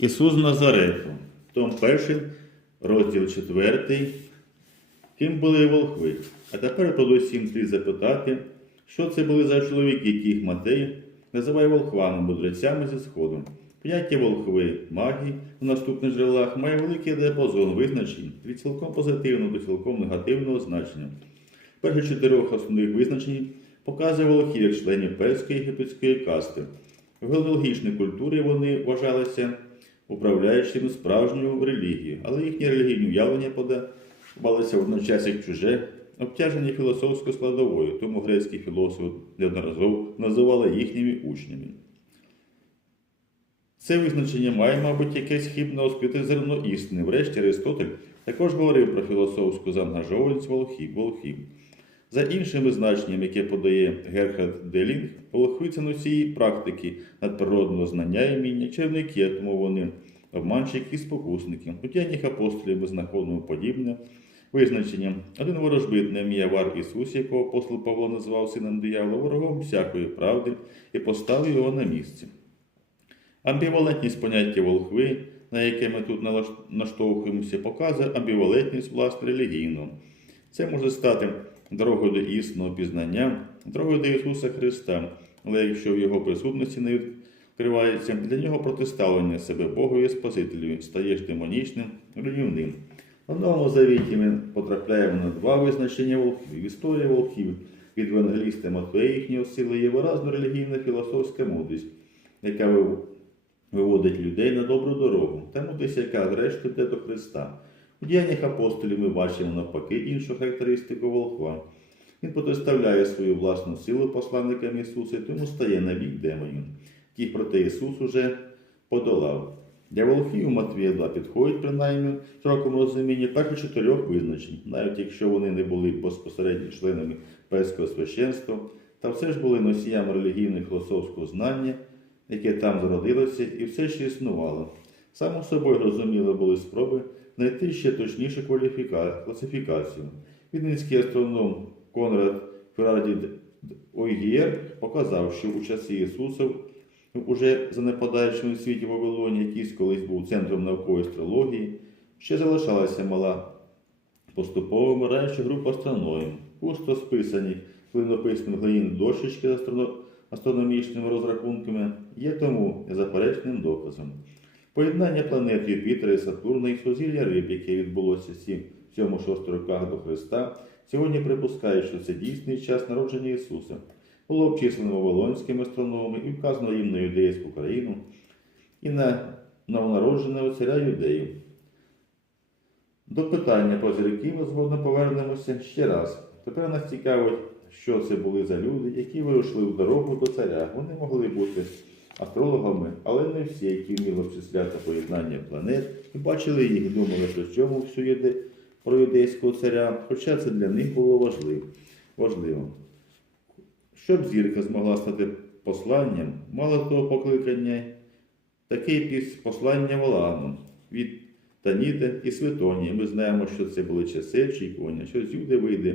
Ісус Назарету, Том 1, розділ 4. Ким були волхви? А тепер передусім слід запитати, що це були за чоловіки, яких Матей називає волхвами, мудрецями зі сходу. Поняття волхви, магі у наступних джерелах має великий диапазон визначень від цілком позитивного до цілком негативного значення. Перші чотирьох основних визначень показує волохів як членів перської єгипетської касти. В геологічній культурі вони вважалися управляючими справжньою релігією, але їхні релігійні уявлення подавалися водночас як чуже, обтяжені філософською складовою, тому грецькі філософи неодноразово називали їхніми учнями. Це визначення має, мабуть, якесь хибно розкрите зерно істини. Врешті Аристотель також говорив про філософську заангажованість волохів. За іншими значеннями, яке подає Герхард Делінг, волохви носії практики надприродного знання і міння, черники, тому вони обманщики і спокусники. У діяннях апостолів ми знаходимо подібне визначення. Один ворожбит на ім'я Вар Ісус, якого апостол Павло назвав сином диявола, ворогом всякої правди і поставив його на місце. Амбівалентність поняття волхви, на яке ми тут наштовхуємося, показує амбівалентність власне релігійну. Це може стати дорогою до істинного пізнання, дорогою до Ісуса Христа, але якщо в Його присутності не відкривається, для нього протиставлення себе Богові Спасителю стаєш демонічним, руйнівним. В Новому Завіті ми потрапляємо на два визначення волхвів. Історія волхів від евангеліста Матвея їхнього сили є виразно релігійна філософська мудрість, яка виводить людей на добру дорогу, та мудрість, яка зрештою йде до Христа. У діяннях апостолів ми бачимо навпаки іншу характеристику волхва. Він протиставляє свою власну силу посланникам Ісуса, тому стає на бік демонів. Тих проте Ісус уже подолав. Для волхів Матвія 2 підходить принаймні в широкому розумінні перших чотирьох визначень, навіть якщо вони не були безпосередньо членами перського священства, та все ж були носіями релігійного і філософського знання, яке там зародилося і все ще існувало. Само собою розуміло були спроби знайти ще точнішу класифікацію. Відницький астроном Конрад Ферраді Ойгєр показав, що у часи Ісуса уже занепадаючому світі Вавилоні, який колись був центром наукової астрології, ще залишалася мала поступово вмираюча група астрономів, густо списані клинописним глиїн дощечки з астрономічними розрахунками, є тому незаперечним доказом. Поєднання планет Юпітера і Сатурна і сузір'я риб, яке відбулося в 7-6 роках до Христа, сьогодні припускають, що це дійсний час народження Ісуса. Було обчислено Вавилонськими астрономами і вказано їм на юдейську країну і на новонародженого царя юдеїв. До питання про зірки ми згодом повернемося ще раз. Тепер нас цікавить, що це були за люди, які вирушили в дорогу до царя. Вони могли бути астрологами, але не всі, які вміли обчисляти поєднання планет і бачили їх, думали, про чому всю юде... про юдейського царя, хоча це для них було важливо. важливо. Щоб зірка змогла стати посланням, мало того покликання, таке піс послання Валаану від Таніта і Свитонії. Ми знаємо, що це були часи очікування, що з Юди вийде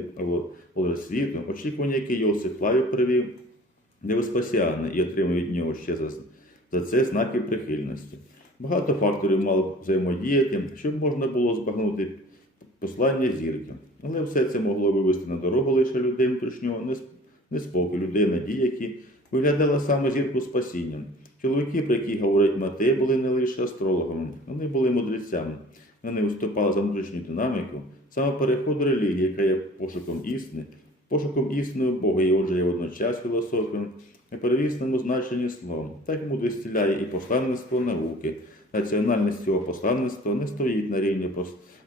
світу, очікування, яке Йосип Плавів привів Веспасіана і отримав від нього ще за, за це знаки прихильності. Багато факторів мало взаємодіяти, щоб можна було збагнути послання зірки. Але все це могло вивести на дорогу лише людей внутрішнього несп- неспокою, людей надії, які виглядали саме зірку спасінням. Чоловіки, про які говорить Матей, були не лише астрологами, вони були мудрецями. Вони виступали за внутрішню динаміку, саме переход до релігії, яка є пошуком істини, пошуком істини у Бога, і отже, є водночас філософією і перевісному значенні словом. Так мудрість стіляє і посланництво науки. Національність цього посланництва не стоїть на рівні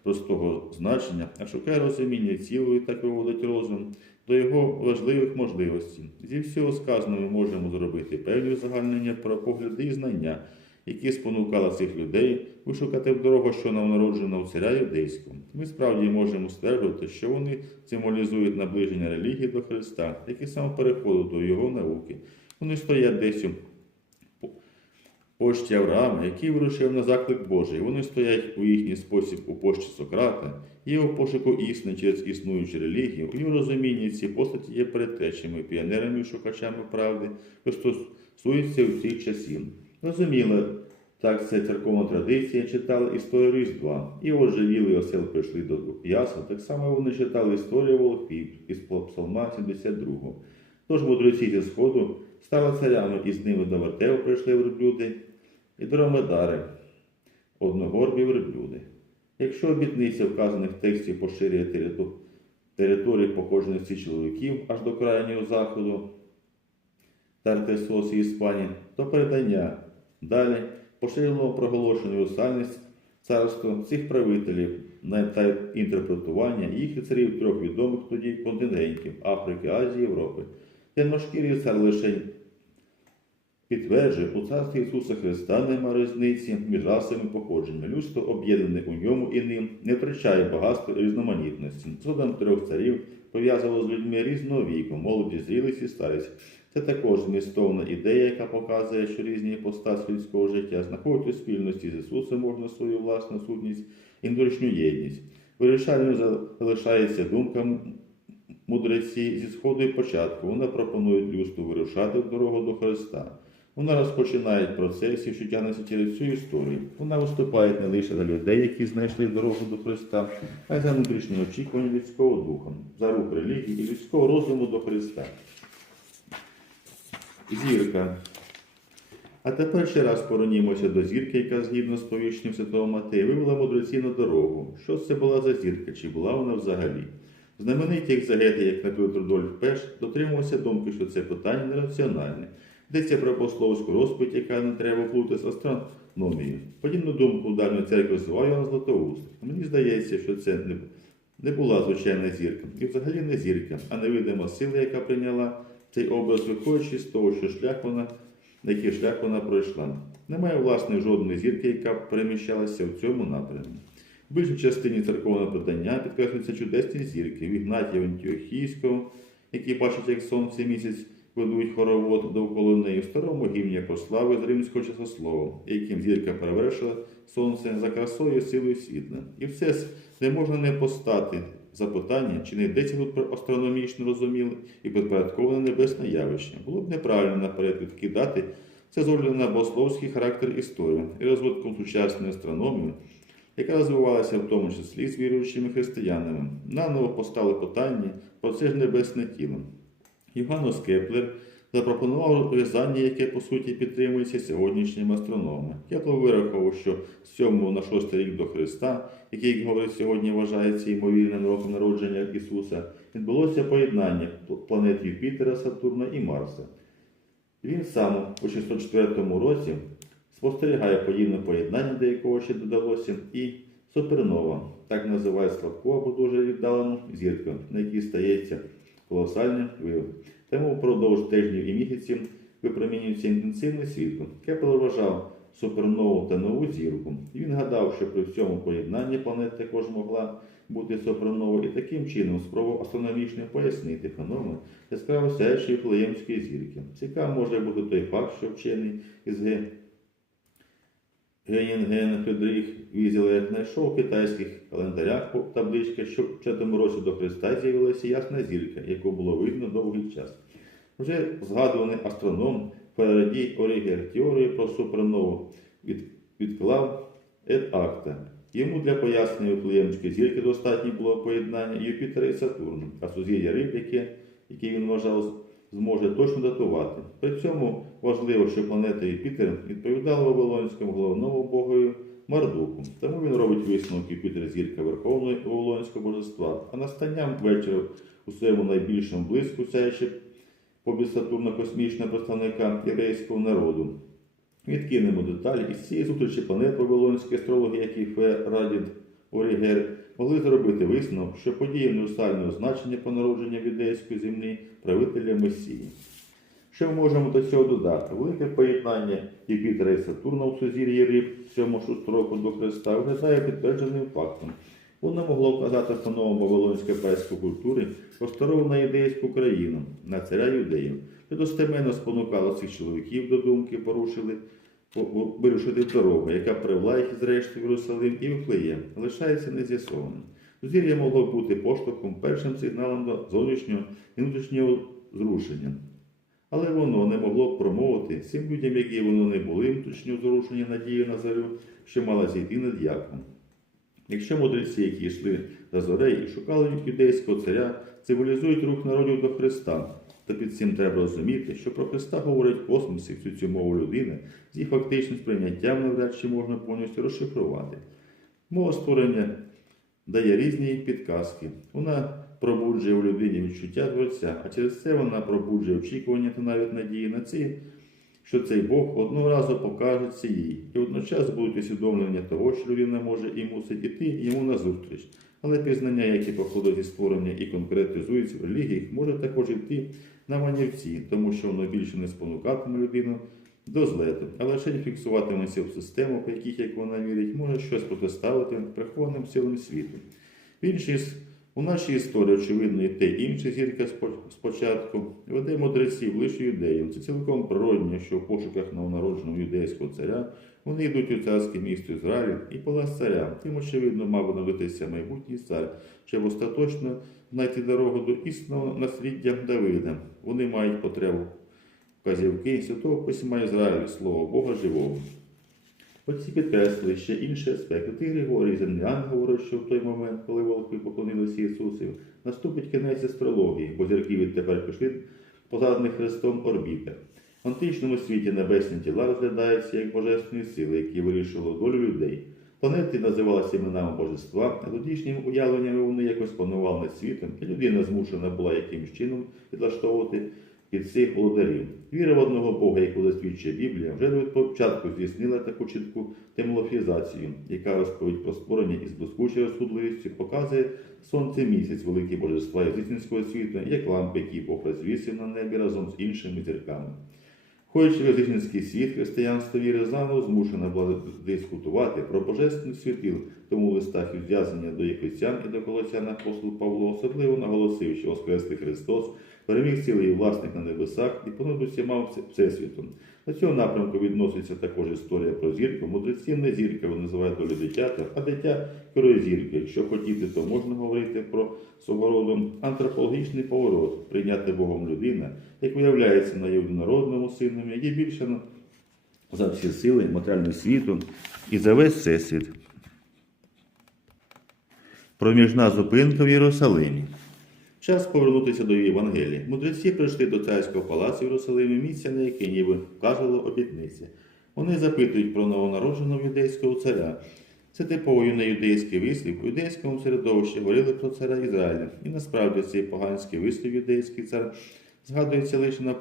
простого значення, а шукає розуміння цілої, так виводить розум до його важливих можливостей. Зі всього сказаного ми можемо зробити певні узагальнення про погляди і знання, які спонукали цих людей вишукати дорогу, що новонародженого царя юдейського. Ми справді можемо стверджувати, що вони символізують наближення релігії до Христа, як і сам переходу до його науки. Вони стоять десь у пошті Авраама, який вирушив на заклик Божий. Вони стоять у їхній спосіб у пошті Сократа, і його пошуку істини через існуючу релігію. У його розумінні ці постаті є передтечами, піонерами шукачами правди, що стосуються усіх часів. Зрозуміло, Так, це церковна традиція, читали історію Різдва. І отже, віли осел прийшли до ясла. Так само вони читали історію Волохвів із Псалма 72. Тож мудреці зі сходу стали царями, і з ними до вертеву прийшли верблюди і дромедари, одногорбі верблюди. Якщо обітниця вказаних текстів поширює териту- території походження цих чоловіків аж до крайнього заходу, Тартесос і Іспанії, то передання далі поширено проголошення усальність царства цих правителів та інтерпретування їх і царів трьох відомих тоді континентів Африки, Азії, Європи. Темношкірий цар лише підтверджує, у царстві Ісуса Христа нема різниці між расами походженнями. Людство, об'єднане у ньому і ним, не втрачає багатства і різноманітності. Згодом трьох царів пов'язало з людьми різного віку, молоді, зрілість і старість. Це також змістовна ідея, яка показує, що різні постаті людського життя знаходять у спільності з Ісусом можна свою власну сутність і внутрішню єдність. Вирішальною залишається думка мудреці зі сходу і початку. Вона пропонує людству вирушати в дорогу до Христа. Вона розпочинає процесів, що тягнеться через цю історію. Вона виступає не лише за людей, які знайшли дорогу до Христа, а й за внутрішні очікування людського духа, за рух релігії і людського розуму до Христа. Зірка. А тепер ще раз поронімося до зірки, яка згідно з повічним Святого Матея вивела мудреці на дорогу. Що це була за зірка, чи була вона взагалі? Знамениті екзагети, як наприклад Рудольф Пеш, дотримувався думки, що це питання нераціональне. Йдеться про богословську розповідь, яка не треба плутати з астрономією. Подібну думку давньої церкви розвивав Йоанн Златоуст. Мені здається, що це не була звичайна зірка. І взагалі не зірка, а невидима сила, яка прийняла цей образ, виходячи з того, що шлях вона, на який шлях вона пройшла. Немає власне жодної зірки, яка переміщалася в цьому напрямі. В більшій частині церковного подання підкреслюються чудесні зірки в Ігнатія Антіохійського, які бачать, як сонце місяць ведуть хоровод довкола неї, в старому гімні прослави з римського часослова, яким зірка перевершила сонце за красою силою світла. І все не можна не постати запитання, чи не йдеться тут про астрономічно розуміле і підпорядковане небесне явище. Було б неправильно наперед відкидати це з огляду на богословський характер історії і розвитком сучасної астрономії, яка розвивалася в тому числі з віруючими християнами. Наново постало питання про це ж небесне тіло. Іванус Кеплер запропонував в'язання, яке по суті підтримується сьогоднішніми астрономами. Кеплер вирахував, що з 7 на 6 рік до Христа, який, як говорить сьогодні, вважається ймовірним роком народження Ісуса, відбулося поєднання планет Юпітера, Сатурна і Марса. Він сам у 604 році спостерігає подібне поєднання, до якого ще додалося, і супернова, так називають слабку або дуже віддалену зірку, на якій стається колосальний вив. Тому впродовж тижнів і місяців випромінюється інтенсивне світло. Кеплер вважав супернову та нову зірку. Він гадав, що при всьому поєднанні планет також могла бути суперновою і таким чином спробував астрономічно пояснити феномен яскраво сяючої Флеємської зірки. Цікаво може бути той факт, що вчений із Г. Генінген Фредріх Візелер знайшов у китайських календарях по табличках, що в 4 році до Христа з'явилася ясна зірка, яку було видно довгий час. Вже згадуваний астроном Фарадій Орігер теорію про супернову від, відклав ет акта. Йому для пояснення Вифлеємської зірки достатньо було поєднання Юпітера і Сатурна, а сузір'я риб, яке, яке він вважав, зможе точно датувати. При цьому важливо, що планета Юпітер відповідала Вавилонському головному богові Мардуку. Тому він робить висновок Юпітер зірка Верховної Вавилонського божества, а настанням вечора у своєму найбільшому блиску сяючи побіг Сатурна космічного представника єврейського народу. Відкинемо деталі із цієї зустрічі планет Вавилонські астрологи, як і Фе Радід Орігер, могли зробити висновок, що події універсального значення по народженню в юдейської землі правителя Месії. Що ми можемо до цього додати? Велике поєднання Юпітера і Сатурна у сузір'ї риб 7-6 року до Христа виглядає підтвердженим фактом. Воно могло вказати встанову Вавилонської перської культури про стару на єдейську країну, на царя юдеїв. Це достеменно спонукало цих чоловіків до думки, порушили по- по- вирушити дорогу, яка привела їх зрештою в Єрусалим і Вифлеєм, лишається нез'ясованим. Зір'я могло бути поштовхом першим сигналом до зовнішнього і внутрішнього зрушення. Але воно не могло промовити цим людям, які воно не були внутрішньо зрушені надії на зарю, що мала зійти над Яком. Якщо мудреці, які йшли за зорею і шукали юдейського царя, цивілізують рух народів до Христа, то під цим треба розуміти, що про Христа говорить в космосі всю цю мову людини з її фактичним сприйняттям навряд чи можна повністю розшифрувати. Мова створення дає різні підказки. Вона пробуджує у людині відчуття Творця, а через це вона пробуджує очікування та навіть надії на ці, що цей Бог одного разу покажеться їй, і водночас будуть усвідомлення того, що людина може і мусить іти йому назустріч. Але пізнання, які походять зі створення і конкретизуються в релігіях, може також йти на манівці, тому що воно більше не спонукатиме людину до злету, а лише фіксуватиметься в системах, в яких, як вона вірить, може щось протиставити прихованим силам світу. В іншій, с- у нашій історії, очевидно, і те інша зірка спочатку веде мудреців лише юдеїв. Це цілком природньо, що в пошуках новонародженого юдейського царя вони йдуть у царське місто Ізраїль і палац царя. Тим, очевидно, мав народитися майбутній цар, щоб остаточно знайти дорогу до істинного насліддя Давида. Вони мають потребу вказівки Святого Письма Ізраїлю, Слово Бога живого. Оці підкреслили ще інші аспекти. Ти Григорій Землян говорить, що в той момент, коли волки поклонилися Ісусу, наступить кінець астрології, бо зірки відтепер пішли по заданих Христом орбітах. В античному світі небесні тіла розглядаються як божественні сили, які вирішували долю людей. Планети називалися іменами божества, а тодішніми уявленнями вони якось панували над світом, і людина змушена була якимось чином підлаштовувати під цих володарів. Віра в одного Бога, яку засвідчує Біблія, вже від початку здійснила таку чітку темлофізацію, яка розповідь про створення із блискучою розсудливістю показує сонце місяць, великі божества язичницького світу, як лампи, які Бог розвісив на небі разом з іншими зірками. Ходячи в язичницький світ, християнство віри заново змушено було дискутувати про божественний світил, тому в листах зв'язання до Єфесян і до Колосян апостол Павло особливо наголосив, що Воскреслий Христос переміг цілий власник на небесах і понад усіма всесвітом. До цього напрямку відноситься також історія про зірку. Мудреці не зірка, вони називають долю дитята, а дитя керує зіркою. Якщо хотіти, то можна говорити про свого роду антропологічний поворот, прийняти Богом людина, як виявляється на єдинородному синові, є більше за всі сили матеріального світу і за весь всесвіт. Проміжна зупинка в Єрусалимі. Час повернутися до Євангелії. Мудреці прийшли до царського палацу в місця, на яке ніби вказувала обітниця. Вони запитують про новонародженого юдейського царя. Це типовий неюдейський вислів. У юдейському середовищі говорили про царя Ізраїля. І насправді цей поганський вислів юдейський цар згадується лише на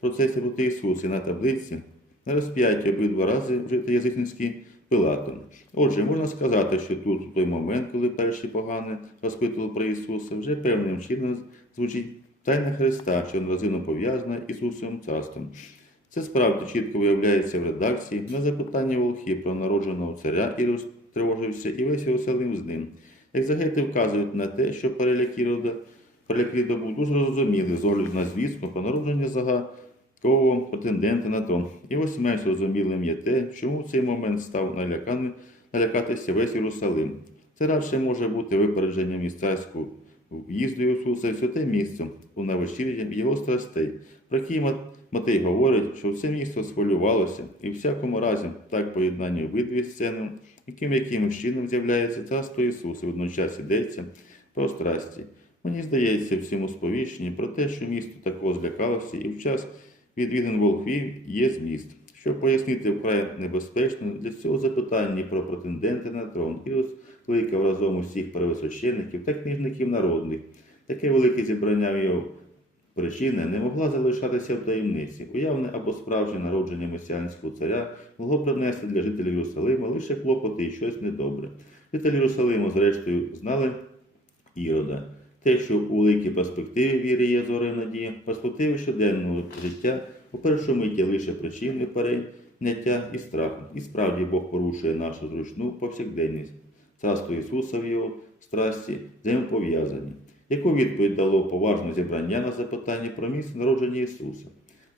процесі проти Ісуса і на таблиці. На розп'ятті обидва рази вжити язичницький Пилатом. Отже, можна сказати, що тут, в той момент, коли перші погани розпитували про Ісуса, вже певним чином звучить тайна Христа, що неразивно пов'язана з Ісусовим царством. Це справді чітко виявляється в редакції на запитання волхи про народженого царя і розтривожився і весь Єрусалим з ним. Екзагети вказують на те, що переляк Ірода, переляк Ірода був дуже зрозумілий з огляду на звістку про народження загадкового претендента на трон. І ось менш зрозумілим є те, чому в цей момент став наляканий, налякатися весь Єрусалим. Це радше може бути випередженням із царського в'їзду Ісуса в святе місце у навечір'я його страстей, про які Матей говорить, що все місто схвилювалося, і в всякому разі так поєднання обидві сцени, яким якимось чином з'являється царство Ісуса, водночас йдеться про страсті. Мені здається, в цьому сповіщенні про те, що місто такого злякалося, і в час відвідин волхвів є зміст. Щоб пояснити вкрай небезпечно, для цього запитання про претендента на трон і розкликав разом усіх первосвящеників та книжників народних. Таке велике зібрання його причини не могла залишатися в таємниці. Уявне або справжнє народження месіанського царя могло принести для жителів Єрусалима лише клопоти і щось недобре. Жителі Єрусалиму, зрештою, знали Ірода. Те, що у великій перспективі віри є зори надія, перспективи щоденного життя у першому миті лише причини перейняття і страху. І справді Бог порушує нашу зручну повсякденність. Царство Ісуса в його страсті взаємопов'язані. Яку відповідь дало поважне зібрання на запитання про місце народження Ісуса?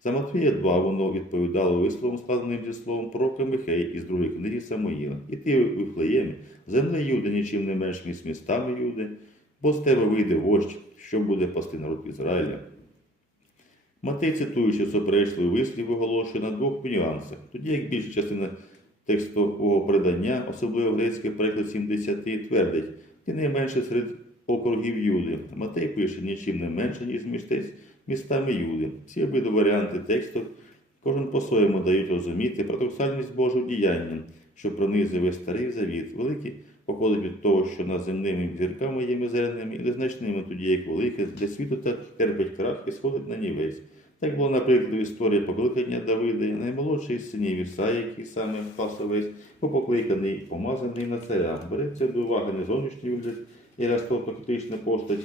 За Матвія 2 воно відповідало висловом, складеним зі словом пророка Михея із другої книги Самоїла. І ти, Вифлеємі, земли Юди нічим не менш ніж містами Юди, бо з тебе вийде вождь, що буде пасти народ Ізраїля. Матей, цитуючи суперечливий вислів, оголошує на двох нюансах, тоді як більша частина текстового передання, особливо грецький переклад 70, твердить, і найменше серед округів Юди. Матей пише нічим не менше, ніж між містами Юди. Ці обидва варіанти тексту кожен по-своєму дають розуміти парадоксальність Божого діяння, що пронизує старий завіт. Великий походить від того, що над земними зірками є мізерними і незначними, тоді як велике для світу та терпить крах і сходить на нівець. Так було, наприклад, в історії покликання Давида, і наймолодший з синів Ісаї, який саме пасовець, покликаний помазаний на царя. Береться до уваги не зовнішній вигляд і аристократична постать,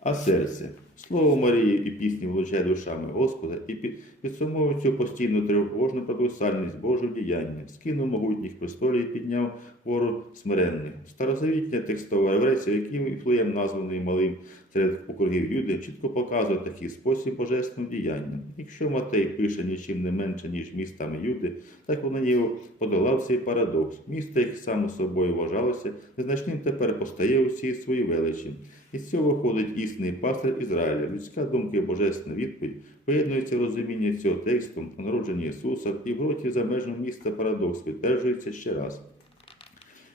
а серце. Слово Марії і пісні влучає душами Господа і підсумовує цю постійну тривожну парадоксальність Божого діяння, скинув могутніх престолів і підняв вору смиренних. Старозавітня текстова версія, яким Віфлеєм названий малим серед округів Юди, чітко показує такий спосіб божественного діяння. Якщо Матей пише нічим не менше, ніж містами Юди, так його подолав цей парадокс. Місто, яке само собою вважалося, незначним тепер постає у всій своїй величі. Із цього виходить істинний пастир Ізраїля. Людська думка і божественна відповідь поєднується в розумінні цього тексту у народженні Ісуса і в роті за межами міста парадокс підтверджується ще раз.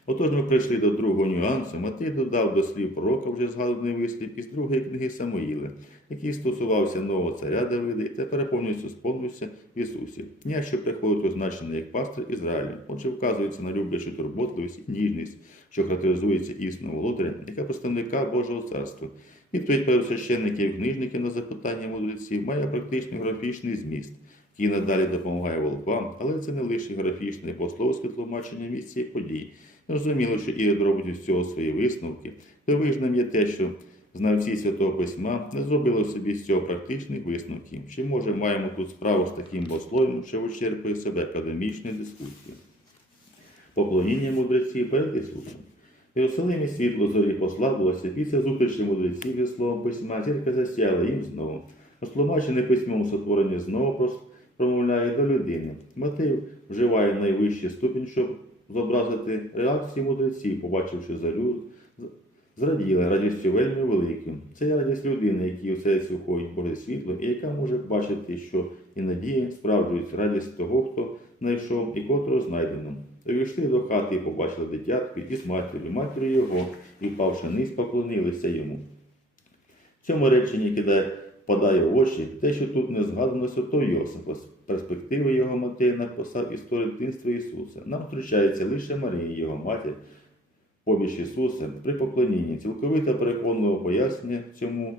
Отож ми прийшли до другого нюансу. Матей додав до слів пророка вже згаданий вислів із другої книги Самоїла, який стосувався нового царя Давида і тепер повністю сповнився в Ісусі. Дня, що приходить означений як пастир Ізраїля. Отже, вказується на люблячу турботливість і ніжність, що характеризується істинного володаря, яка представника Божого царства. Відповідь первосвященників і книжників на запитання мудреців має практичний графічний зміст, який надалі допомагає волкам, але це не лише графічне пословське тлумачення місця і подій. Зрозуміло, що Ірод робить із цього свої висновки. Дивижним є те, що знавці Святого Письма не зробили собі з цього практичних висновків. Чи може маємо тут справу з таким богослов'ям, що вичерпує себе академічною дискусією? Поклоніння мудреців перед Ісусом. В Єрусалимі світло зорі послабилося, після зустрічі мудреців зі словом письма, зірка засяяла їм знову. Розтлумачене письмом сотворення знову промовляє до людини. Матей вживає найвищий ступінь, щоб зобразити реакцію мудреців, побачивши зарю, з- зраділи радістю вельми великою. Це радість людини, якій у серці входить Боже світло, і яка може бачити, що і надія справджують радість того, хто знайшов і котрого знайдено. Увійшли до хати і побачили дитятку із матір'ю, матір'ю його, і впавши низ, поклонилися йому. В цьому реченні кидає, впадає в очі те, що тут не згадано святого Йосифа. З перспективи його Матей написав історію дитинства Ісуса. Нам втручається лише Марія, його матір, поміж Ісуса при поклонінні. Цілковито переконливого пояснення цьому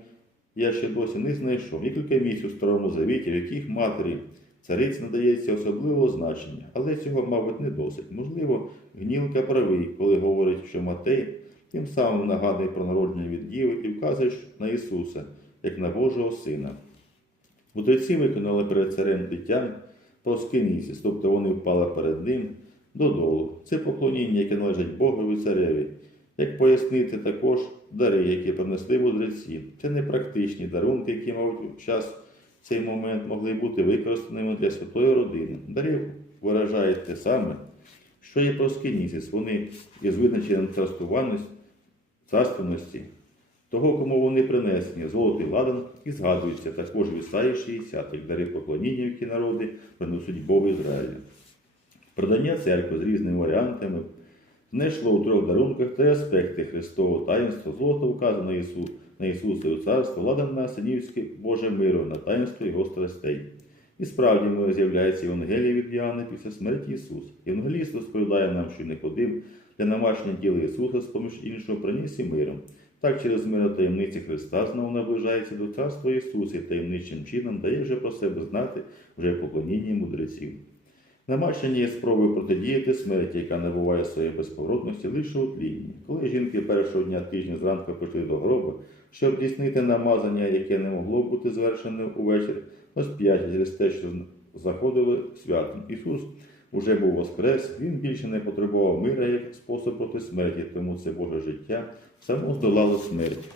я ще досі не знайшов. Кілька місць у Старому Завіті, в яких матері цариці надається особливого значення, але цього, мабуть, не досить. Можливо, гнілка правий, коли говорить, що Матей тим самим нагадує про народження від Діви і вказує на Ісуса, як на Божого Сина. Мудреці виконали перед царем дитя плоский тобто вони впали перед ним додолу. Це поклоніння, яке належить Богові цареві. Як пояснити також дари, які принесли мудреці. Це не практичні дарунки, які, мабуть, в час в цей момент могли бути використаними для святої родини. Дари виражають те саме, що є місяць. Вони із визначенням царствувальності, царственності, того, кому вони принесені, золотий ладан, і згадується також в Ісаї 60, як дари поклоніння, які народи принесуть Богу Ізраїлю. Продання церкви з різними варіантами знайшло у трьох дарунках три аспекти Христового таїнства, золото вказано на, Ісу, на Ісуса і царство, ладан на синівське Боже миру, на таїнство Його страстей. І справді ми з'являється Євангелія від Іоанна після смерті Ісуса. Євангеліст розповідає нам, що Никодим для намашення тіла Ісуса, з поміж іншого, приніс і миром. Так через мир таємниці Христа знову наближається до царства Ісуса і таємничим чином дає вже про себе знати вже в поклонінні мудреців. Намачення є спробою протидіяти смерті, яка набуває своєї безповоротності лише у тлінні. Коли жінки першого дня тижня зранку прийшли до гроба, щоб здійснити намазання, яке не могло бути звершене увечір, розп'яття через те, що заходили святом. Ісус уже був воскрес, він більше не потребував мира як способ проти смерті, тому це Боже життя само здолало смерть.